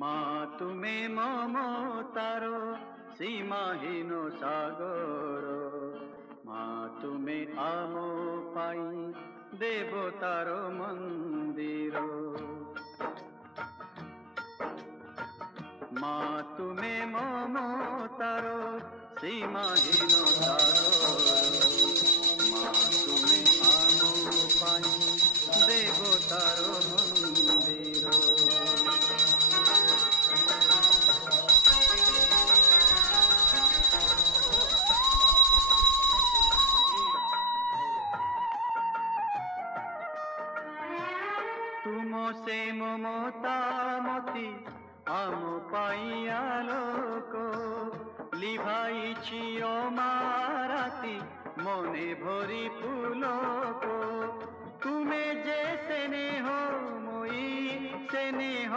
মা তুমি মমতার সীমাহীন সাগর, মা তুমি আম পাই দেবতার মন্দির। মা তুমি মমতার সীমাহীন সাগর, মা তুমি আম পাই দেবতার মন্দির। তুম সে মমতা মতি আম পাইয়া লোক, লিভাইছি অমারাতি মনে ভরি পুলক। তুমি যে স্নেহ মই স্নেহ